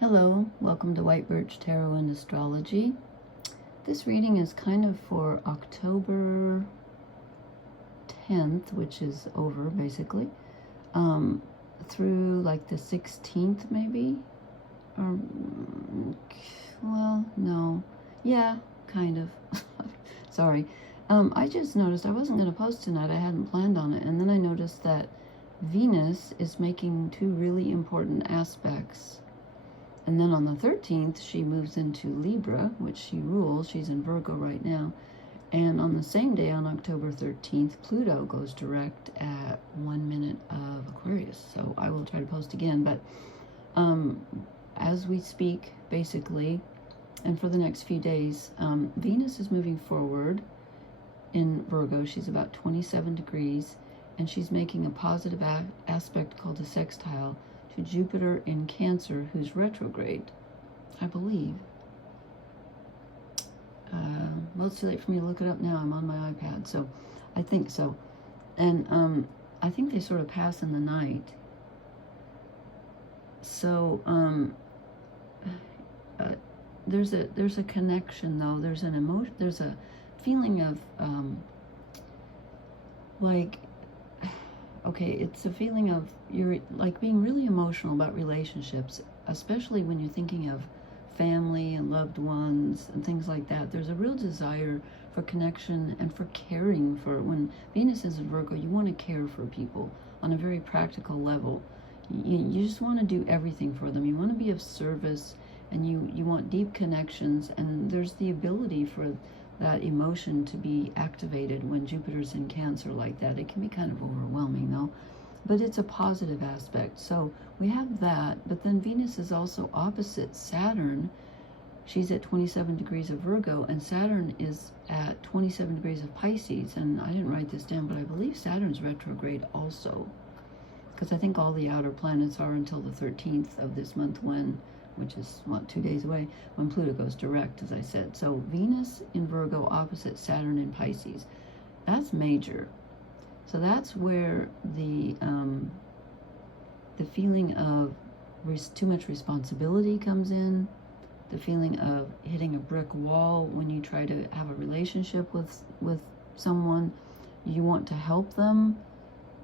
Hello, welcome to White Birch Tarot and Astrology. This reading is kind of for October 10th, which is over basically, through like the 16th maybe, or, well, no, yeah, kind of. Sorry. I just noticed I wasn't going to post tonight. I hadn't planned on it, and then I noticed that Venus is making two really important aspects. And then on the 13th, she moves into Libra, which she rules. She's in Virgo right now. And on the same day, on October 13th, Pluto goes direct at 1 minute of Aquarius. So I will try to post again. But as we speak, basically, and for the next few days, Venus is moving forward in Virgo. She's about 27 degrees. And she's making a positive aspect called a sextile to Jupiter in Cancer, who's retrograde, I believe. Well, it's too late for me to look it up now. I'm on my iPad, so I think so. And I think they sort of pass in the night. So there's a connection, though. There's an emotion. There's a feeling of like. Okay, it's a feeling of you're like being really emotional about relationships, especially when you're thinking of family and loved ones and things like that. There's a real desire for connection and for caring for. When Venus is in Virgo, you want to care for people on a very practical level. You just want to do everything for them. You want to be of service, and you want deep connections, and there's the ability for that emotion to be activated when Jupiter's in Cancer like that. It can be kind of overwhelming though, but it's a positive aspect. So we have that, but then Venus is also opposite Saturn. She's at 27 degrees of Virgo, and Saturn is at 27 degrees of Pisces. And I didn't write this down, but I believe Saturn's retrograde also, because I think all the outer planets are until the 13th of this month, which is, 2 days away, when Pluto goes direct, as I said. So Venus in Virgo opposite Saturn in Pisces. That's major. So that's where the feeling of too much responsibility comes in, the feeling of hitting a brick wall when you try to have a relationship with someone. You want to help them,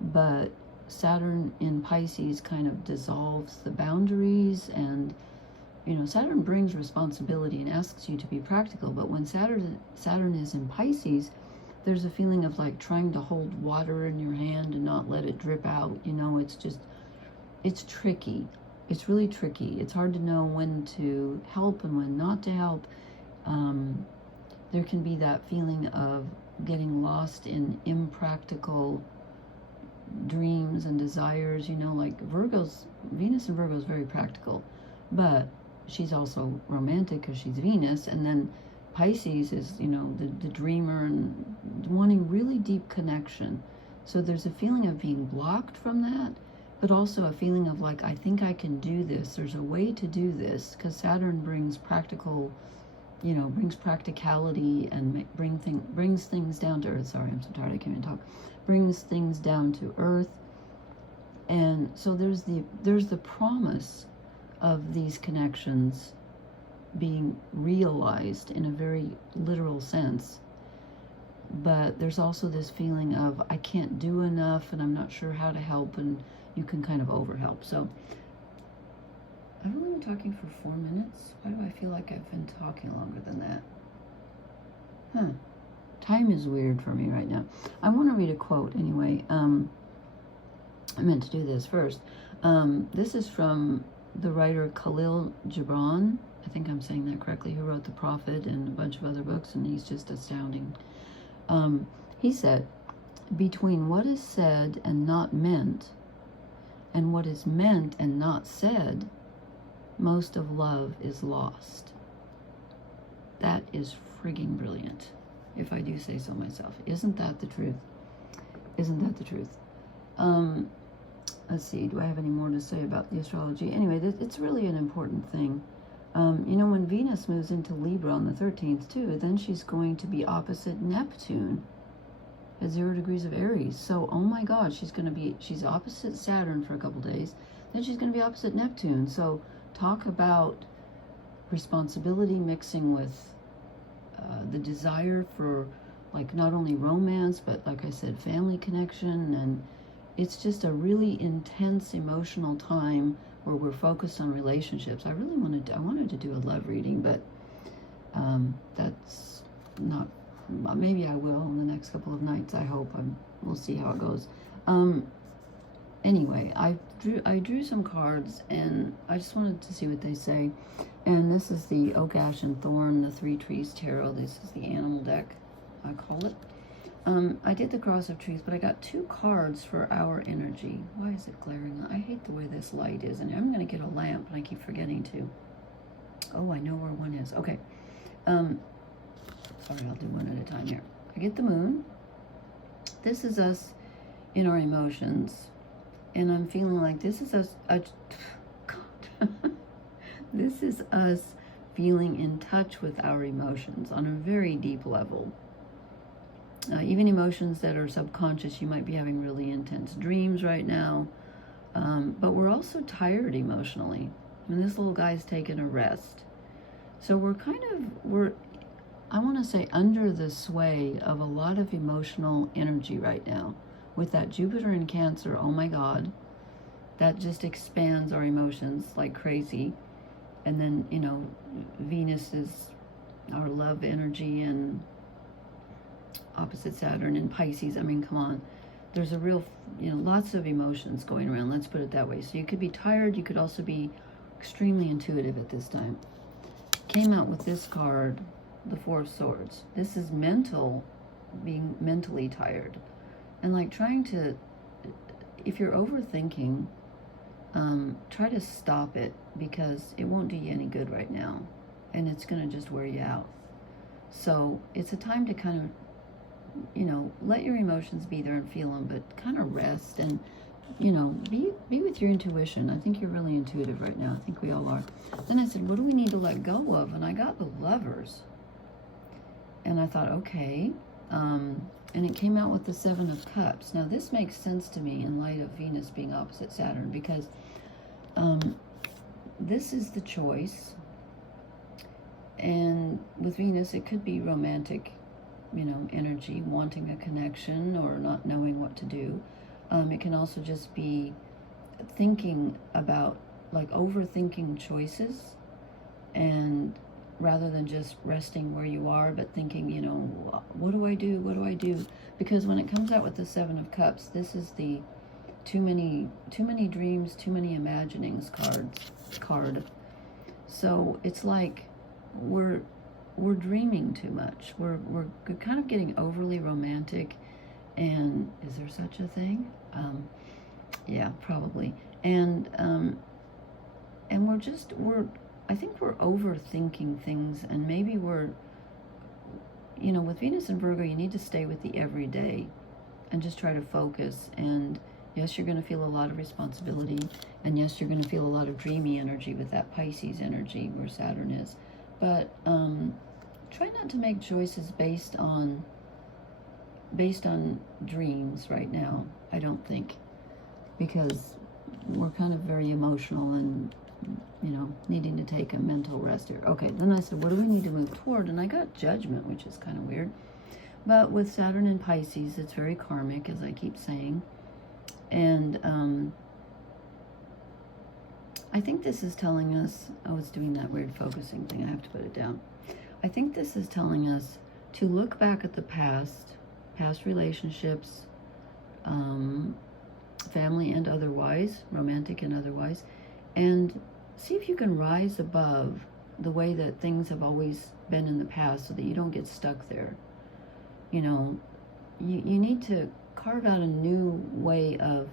but Saturn in Pisces kind of dissolves the boundaries, and Saturn brings responsibility and asks you to be practical, but when Saturn is in Pisces, there's a feeling of like trying to hold water in your hand and not let it drip out. It's tricky. It's really tricky. It's hard to know when to help and when not to help. There can be that feeling of getting lost in impractical dreams and desires, like Venus in Virgo is very practical, but she's also romantic because she's Venus. And then Pisces is, the dreamer and wanting really deep connection. So there's a feeling of being blocked from that, but also a feeling of like, I think I can do this. There's a way to do this, because Saturn brings brings practicality and brings things down to earth. Sorry, I'm so tired, I can't even talk. Brings things down to earth. And so there's the promise of these connections being realized in a very literal sense. But there's also this feeling of I can't do enough and I'm not sure how to help, and you can kind of overhelp. So I've only been talking for 4 minutes. Why do I feel like I've been talking longer than that? Time is weird for me right now. I want to read a quote anyway. I meant to do this first. This is from the writer Khalil Gibran, I think I'm saying that correctly, who wrote The Prophet and a bunch of other books, and he's just astounding. He said, between what is said and not meant, and what is meant and not said, most of love is lost. That is frigging brilliant, if I do say so myself. Isn't that the truth? Isn't that the truth? Let's see, do I have any more to say about the astrology? Anyway, it's really an important thing. When Venus moves into Libra on the 13th too, then she's going to be opposite Neptune at 0 degrees of Aries. So, oh my God, she's opposite Saturn for a couple days. Then she's going to be opposite Neptune. So talk about responsibility mixing with the desire for, like, not only romance, but like I said, family connection. And it's just a really intense emotional time where we're focused on relationships. I wanted to do a love reading, but that's not, maybe I will in the next couple of nights, I hope. We'll see how it goes. Anyway, I drew some cards, and I just wanted to see what they say. And this is the Oak, Ash, and Thorn, the Three Trees Tarot. This is the animal deck, I call it. I did the Cross of Trees, but I got 2 cards for our energy. Why is it glaring? I hate the way this light is, and I'm going to get a lamp, and I keep forgetting to. Oh, I know where one is. Okay. Sorry, I'll do one at a time here. I get the Moon. This is us in our emotions, and I'm feeling like this is us. God. This is us feeling in touch with our emotions on a very deep level. Even emotions that are subconscious. You might be having really intense dreams right now, but we're also tired emotionally. I mean, this little guy's taking a rest. So we're I want to say under the sway of a lot of emotional energy right now. With that Jupiter in Cancer, oh my God, that just expands our emotions like crazy. And then, you know, Venus is our love energy, and opposite Saturn in Pisces. I mean, come on. There's a real, you know, lots of emotions going around. Let's put it that way. So you could be tired. You could also be extremely intuitive at this time. Came out with this card, the Four of Swords. This is mental, being mentally tired. And like trying to, if you're overthinking, try to stop it, because it won't do you any good right now. And it's going to just wear you out. So it's a time to kind of, you know, let your emotions be there and feel them, but kind of rest and, you know, be with your intuition. I think you're really intuitive right now. I think we all are. Then I said, what do we need to let go of? And I got the Lovers. And I thought, okay. And it came out with the Seven of Cups. Now, this makes sense to me in light of Venus being opposite Saturn, because this is the choice. And with Venus, it could be romantic, you know, energy, wanting a connection or not knowing what to do. It can also just be thinking about, like, overthinking choices, and rather than just resting where you are, but thinking, you know, what do I do? What do I do? Because when it comes out with the Seven of Cups, this is the too many dreams, too many imaginings card. So it's like we're dreaming too much. We're kind of getting overly romantic. And is there such a thing? Yeah, probably. And I think we're overthinking things, and maybe we're, you know, with Venus and Virgo, you need to stay with the everyday and just try to focus. And yes, you're going to feel a lot of responsibility, and yes, you're going to feel a lot of dreamy energy with that Pisces energy where Saturn is. But try not to make choices based on dreams right now, I don't think, because we're kind of very emotional and, you know, needing to take a mental rest here. Okay, then I said, what do we need to move toward? And I got Judgment, which is kind of weird. But with Saturn in Pisces, it's very karmic, as I keep saying. And I think this is telling us, I was doing that weird focusing thing, I have to put it down. I think this is telling us to look back at the past relationships, family and otherwise, romantic and otherwise, and see if you can rise above the way that things have always been in the past, so that you don't get stuck there. You know, you need to carve out a new way of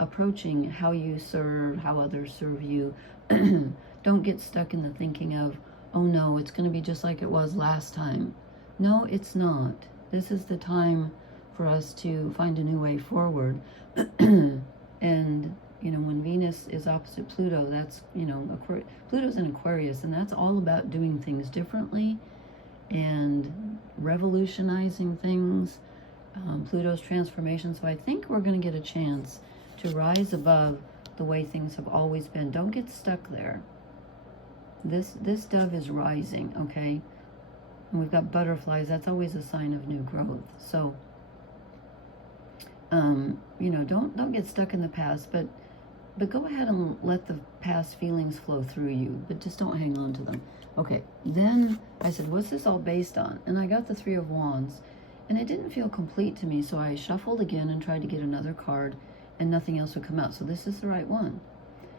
approaching how you serve, how others serve you. Don't get stuck in the thinking of, oh no, it's going to be just like it was last time. No, it's not. This is the time for us to find a new way forward. And, you know, when Venus is opposite Pluto, that's, you know, Pluto's in Aquarius, and that's all about doing things differently and revolutionizing things. Pluto's transformation. So I think we're going to get a chance to rise above the way things have always been. Don't get stuck there. This dove is rising, okay? And we've got butterflies. That's always a sign of new growth. So, you know, don't get stuck in the past, but go ahead and let the past feelings flow through you, but just don't hang on to them. Okay, then I said, what's this all based on? And I got the Three of Wands, and it didn't feel complete to me, so I shuffled again and tried to get another card, and nothing else would come out. So this is the right one.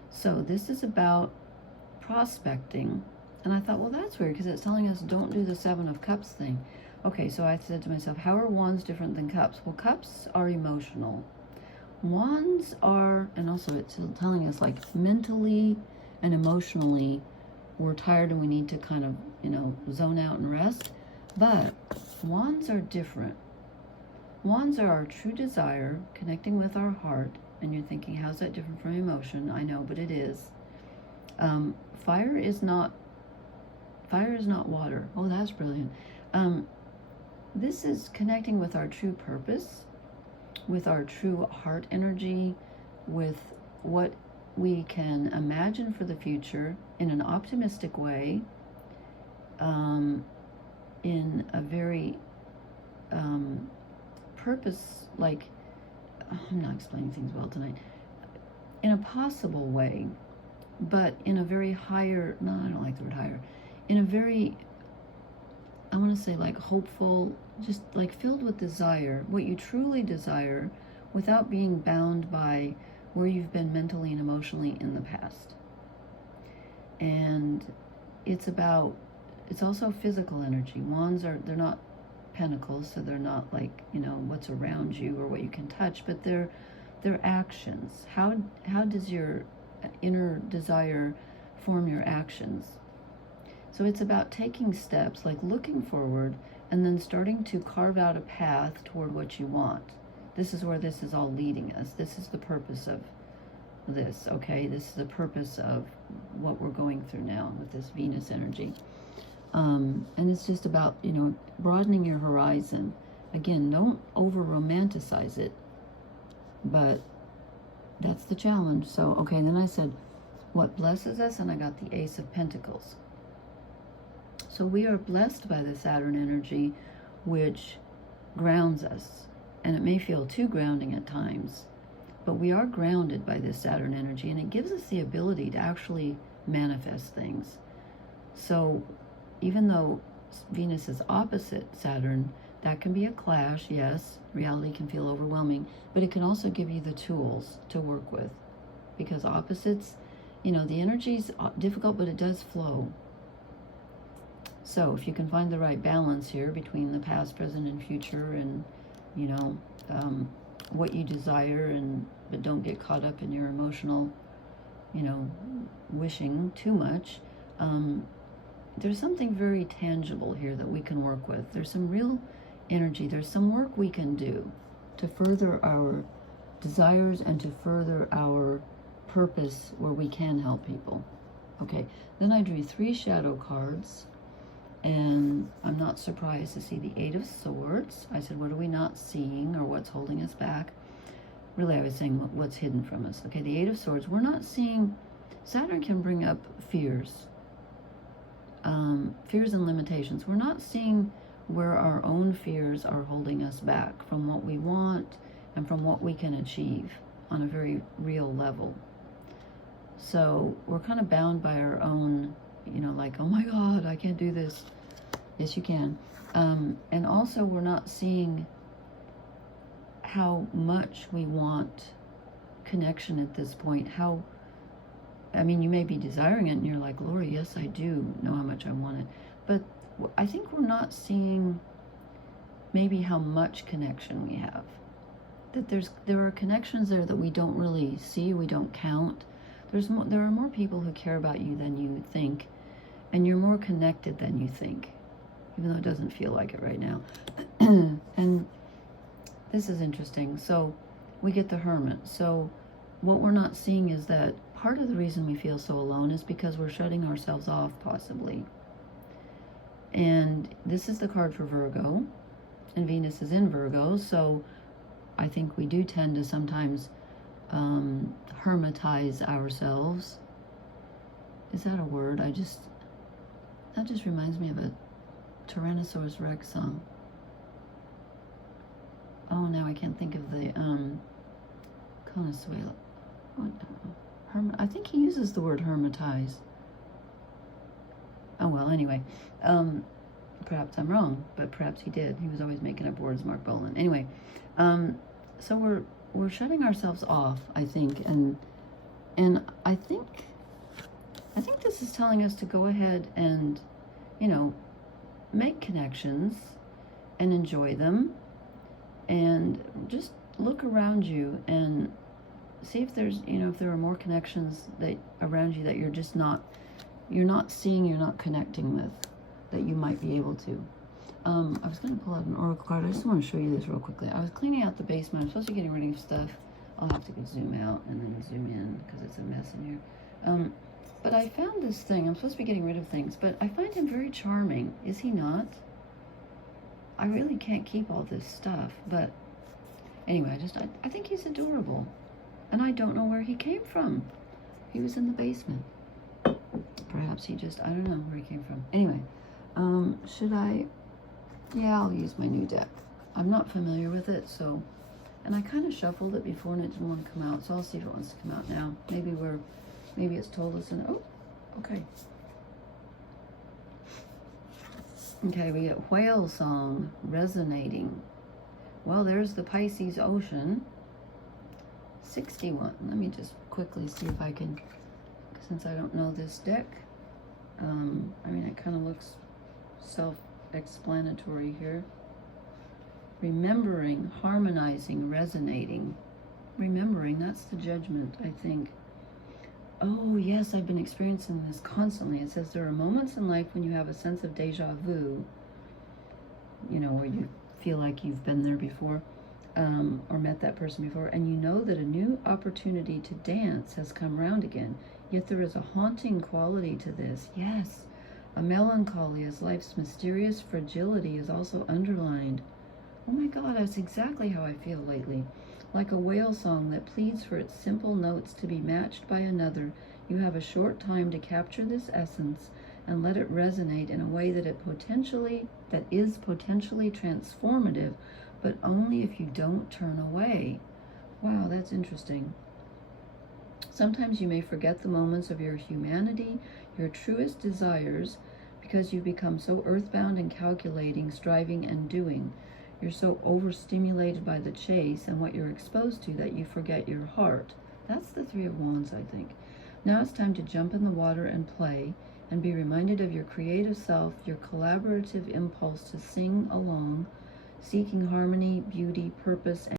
So this is about prospecting. And I thought, well, that's weird, because it's telling us don't do the Seven of Cups thing. Okay, so I said to myself, how are wands different than cups? Well, cups are emotional. Wands are, and also it's telling us like mentally and emotionally we're tired and we need to kind of, you know, zone out and rest. But wands are different. Wands are our true desire, connecting with our heart. And you're thinking, how's that different from emotion? I know, but it is. Fire is not water. Oh, that's brilliant. This is connecting with our true purpose, with our true heart energy, with what we can imagine for the future in an optimistic way, in a very purpose, like, I'm not explaining things well tonight, in a possible way, but in a very higher, no, I don't like the word higher, in a very, I want to say like hopeful, just like filled with desire, what you truly desire, without being bound by where you've been mentally and emotionally in the past. And it's also physical energy. Wands they're not pentacles, so they're not like, you know, what's around you or what you can touch, but they're actions. How does your inner desire form your actions? So it's about taking steps, like looking forward and then starting to carve out a path toward what you want. This is where this is all leading us. This is the purpose of this, okay? This is the purpose of what we're going through now with this Venus energy. And it's just about, you know, broadening your horizon. Again, don't over-romanticize it, but that's the challenge. So, okay, then I said, what blesses us? And I got the Ace of Pentacles. So we are blessed by the Saturn energy, which grounds us. And it may feel too grounding at times, but we are grounded by this Saturn energy, and it gives us the ability to actually manifest things. So even though Venus is opposite Saturn, that can be a clash, yes. Reality can feel overwhelming, but it can also give you the tools to work with. Because opposites, you know, the energy's difficult, but it does flow. So if you can find the right balance here between the past, present, and future, and, you know, what you desire, but don't get caught up in your emotional, you know, wishing too much, there's something very tangible here that we can work with. There's some real energy. There's some work we can do to further our desires and to further our purpose where we can help people. Okay, then I drew 3 shadow cards, and I'm not surprised to see the 8 of Swords. I said, what are we not seeing, or what's holding us back? Really, I was saying what's hidden from us. Okay, the 8 of Swords, we're not seeing. Saturn can bring up fears. Fears and limitations. We're not seeing where our own fears are holding us back from what we want and from what we can achieve on a very real level. So we're kind of bound by our own, you know, like, oh my God, I can't do this. Yes, you can. And also we're not seeing how much we want connection at this point. I mean, you may be desiring it and you're like, Lori, yes, I do know how much I want it. But I think we're not seeing maybe how much connection we have. That there are connections there that we don't really see, we don't count. There are more people who care about you than you think, and you're more connected than you think, even though it doesn't feel like it right now. And this is interesting. So we get the Hermit. So what we're not seeing is that part of the reason we feel so alone is because we're shutting ourselves off, possibly. And this is the card for Virgo, and Venus is in Virgo, so I think we do tend to sometimes hermitize ourselves. Is that a word? That just reminds me of a Tyrannosaurus Rex song. Oh, now I can't think of the Consuelo. I think he uses the word hermitize. Oh well, anyway, perhaps I'm wrong, but perhaps he did. He was always making up words, Mark Bolan. Anyway, so we're shutting ourselves off, I think, and I think this is telling us to go ahead and, make connections and enjoy them, and just look around you and see if there's, if there are more connections that around you that you're not seeing, you're not connecting with, that you might be able to. I was going to pull out an oracle card. I just want to show you this real quickly. I was cleaning out the basement. I'm supposed to be getting rid of stuff. I'll have to zoom out and then zoom in because it's a mess in here. But I found this thing. I'm supposed to be getting rid of things, but I find him very charming. Is he not? I really can't keep all this stuff, but anyway, I think he's adorable. And I don't know where he came from. He was in the basement. Perhaps he I don't know where he came from. Anyway, should I? Yeah, I'll use my new deck. I'm not familiar with it, so, and I kind of shuffled it before and it didn't want to come out, so I'll see if it wants to come out now. Maybe it's told us okay. Okay, we get whale song resonating. Well, there's the Pisces Ocean. 61. Let me just quickly see if I can, since I don't know this deck. It kind of looks self-explanatory here. Remembering, harmonizing, resonating. Remembering, that's the Judgment, I think. Oh, yes, I've been experiencing this constantly. It says there are moments in life when you have a sense of deja vu, where you feel like you've been there before, or met that person before, and you know that a new opportunity to dance has come round again. Yet there is a haunting quality to this. Yes, a melancholy as life's mysterious fragility is also underlined. Oh my God, that's exactly how I feel lately. Like a whale song that pleads for its simple notes to be matched by another, you have a short time to capture this essence and let it resonate in a way that is potentially transformative, but only if you don't turn away. Wow, that's interesting. Sometimes you may forget the moments of your humanity, your truest desires, because you become so earthbound and calculating, striving and doing. You're so overstimulated by the chase and what you're exposed to that you forget your heart. That's the Three of Wands, I think. Now it's time to jump in the water and play and be reminded of your creative self, your collaborative impulse to sing along, seeking harmony, beauty, purpose, and